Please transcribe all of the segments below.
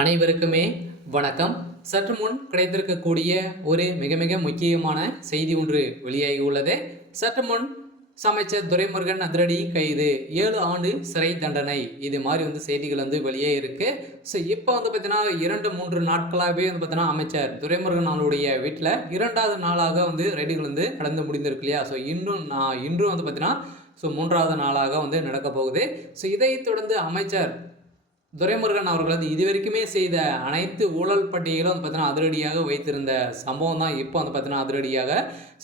அனைவருக்குமே வணக்கம். சற்று முன் கிடைத்திருக்கக்கூடிய ஒரு மிக மிக முக்கியமான செய்தி ஒன்று வெளியாகி உள்ளது. சற்று முன் அமைச்சர் துரைமுருகன் அதிரடி கைது, 7 ஆண்டு சிறை தண்டனை, இது மாதிரி செய்திகள் வெளியே இருக்கு. ஸோ இப்போ பார்த்தீங்கன்னா 2-3 நாட்களாகவே பார்த்தீங்கன்னா அமைச்சர் துரைமுருகன் அவருடைய வீட்டில் 2வது நாளாக ரெய்டுகள் நடந்து முடிந்திருக்கு இல்லையா. ஸோ இன்றும் பார்த்தீங்கன்னா 3வது நாளாக நடக்க போகுது. ஸோ இதைத் தொடர்ந்து அமைச்சர் துரைமுருகன் அவர்கள் இதுவரைக்குமே செய்த அனைத்து ஊழல் பட்டியலும் பார்த்தீங்கன்னா அதிரடியாக வைத்திருந்த சம்பவம் தான் இப்போ பார்த்தீங்கன்னா அதிரடியாக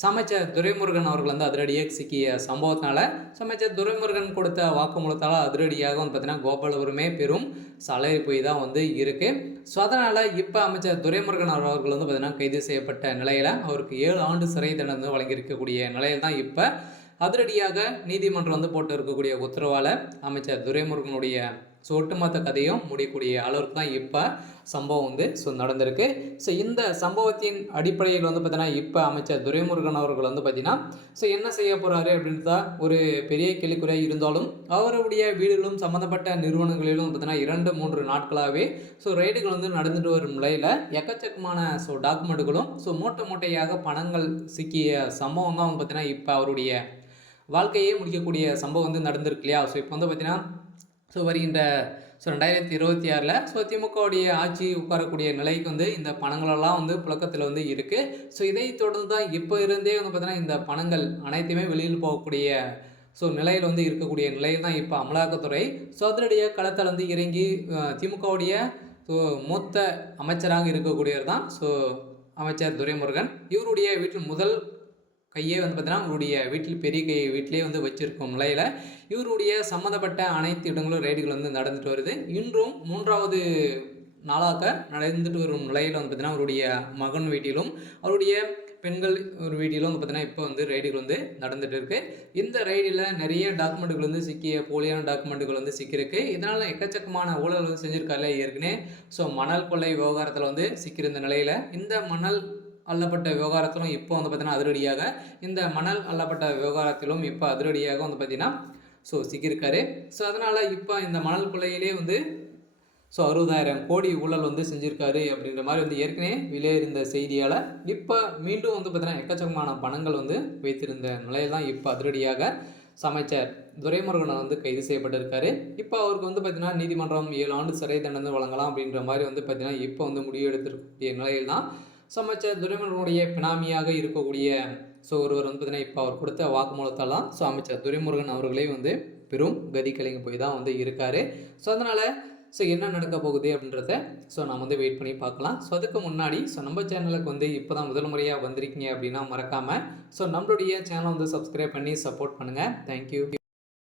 அமைச்சர் துரைமுருகன் அவர்கள் அதிரடியாக சிக்கிய சம்பவத்தினால அமைச்சர் துரைமுருகன் கொடுத்த வாக்குமூலத்தால் அதிரடியாக பார்த்தீங்கன்னா கோபாலபுரமே பெரும் சலரி போய் தான் இருக்குது. ஸோ அதனால் இப்போ அமைச்சர் துரைமுருகன் அவர்கள் பார்த்தீங்கன்னா கைது செய்யப்பட்ட நிலையில் அவருக்கு 7 ஆண்டு சிறை தண்டனை வழங்கியிருக்கக்கூடிய நிலையில் தான் இப்போ அதிரடியாக நீதிமன்றம் போட்டு இருக்கக்கூடிய உத்தரவால் அமைச்சர் துரைமுருகனுடைய ஒட்டுமொத்த கதையும் முடியக்கூடிய அளவுக்கு தான் இப்போ சம்பவம் நடந்திருக்கு. ஸோ இந்த சம்பவத்தின் அடிப்படையில் பார்த்தீங்கன்னா இப்போ அமைச்சர் துரைமுருகன் அவர்கள் பார்த்தீங்கன்னா என்ன செய்ய போகிறாரு அப்படின்றத ஒரு பெரிய கேள்விக்குறியாக இருந்தாலும் அவருடைய வீடுகளும் சம்மந்தப்பட்ட நிறுவனங்களிலும் பார்த்தீங்கன்னா 2-3 நாட்களாகவே ரைடுகள் நடந்துட்டு வரும் நிலையில் எக்கச்சக்கமான டாக்குமெண்ட்டுகளும் மூட்டையாக பணங்கள் சிக்கிய சம்பவம் தான் பார்த்தீங்கன்னா இப்போ அவருடைய வாழ்க்கையே முடிக்கக்கூடிய சம்பவம் நடந்திருக்கு இல்லையா. ஸோ இப்போ பார்த்தீங்கன்னா வருகின்ற 2026 திமுகவுடைய ஆட்சி உட்காரக்கூடிய நிலைக்கு இந்த பணங்களெல்லாம் புழக்கத்தில் இருக்குது. ஸோ இதை தொடர்ந்து தான் இப்போ இருந்தே பார்த்தீங்கன்னா இந்த பணங்கள் அனைத்துமே வெளியில் போகக்கூடிய நிலையில் இருக்கக்கூடிய நிலையில் தான் இப்போ அமலாக்கத்துறை அதிரடியாக களத்தில் இறங்கி திமுகவுடைய மூத்த அமைச்சராக இருக்கக்கூடியவர் தான் அமைச்சர் துரைமுருகன். இவருடைய வீட்டில் முதல் கையே பார்த்தீங்கன்னா அவருடைய வீட்டில் பெரிய கை வீட்டிலே வச்சுருக்கும் நிலையில் இவருடைய சம்மந்தப்பட்ட அனைத்து இடங்களும் ரைடுகள் நடந்துட்டு வருது. இன்றும் 3வது நாளாக நடந்துட்டு வரும் நிலையில் பார்த்தீங்கன்னா அவருடைய மகன் வீட்டிலும் அவருடைய பெண்கள் ஒரு வீட்டிலும் பார்த்தீங்கன்னா இப்போ ரைடுகள் நடந்துட்டு இருக்கு. இந்த ரைடில் நிறைய டாக்குமெண்ட்டுகள் சிக்கிய போலியான டாக்குமெண்ட்டுகள் சிக்கியிருக்கு. இதனால் எக்கச்சக்கமான ஊழல் செஞ்சுருக்காரு ஏற்கனவே. மணல் கொள்ளை விவகாரத்தில் சிக்கியிருந்த நிலையில் இந்த மணல் அள்ளப்பட்ட விவகாரத்திலும் இப்போ பார்த்தீங்கன்னா அதிரடியாக இந்த மணல் அள்ளப்பட்ட விவகாரத்திலும் இப்போ அதிரடியாக பார்த்தீங்கன்னா சிக்கியிருக்காரு. அதனால் இப்போ இந்த மணல் கொள்ளையிலே 60,000 கோடி ஊழல் செஞ்சுருக்காரு அப்படின்ற மாதிரி ஏற்கனவே வெளியே இருந்த செய்தியால் இப்போ மீண்டும் பார்த்தீங்கன்னா எக்கச்சக்கமான பணங்கள் வைத்திருந்த நிலையில் தான் இப்போ அதிரடியாக அமைச்சர் துரைமுருகன் கைது செய்யப்பட்டிருக்காரு. இப்போ அவருக்கு பார்த்தீங்கன்னா நீதிமன்றம் 7 ஆண்டு சிறை தண்டனை வழங்கலாம் அப்படின்ற மாதிரி பார்த்தீங்கன்னா இப்போ முடிவு எடுத்திருக்கக்கூடிய நிலையில் தான் அமைச்சர் துரைமுருகனுடைய பினாமியாக இருக்கக்கூடிய ஒருவர் பார்த்தீங்கன்னா இப்போ அவர் கொடுத்த வாக்குமூலத்தால் தான் அமைச்சர் துரைமுருகன் அவர்களே பெரும் கதி கலங்கி போய் தான் இருக்கார். அதனால் என்ன நடக்க போகுது அப்படின்றத நாம் வெயிட் பண்ணி பார்க்கலாம். அதுக்கு முன்னாடி நம்ம சேனலுக்கு இப்போ தான் முதல் முறையாக வந்திருக்கீங்க அப்படின்னா மறக்காமல் நம்மளுடைய சேனலை சப்ஸ்கிரைப் பண்ணி சப்போர்ட் பண்ணுங்கள். தேங்க்யூ.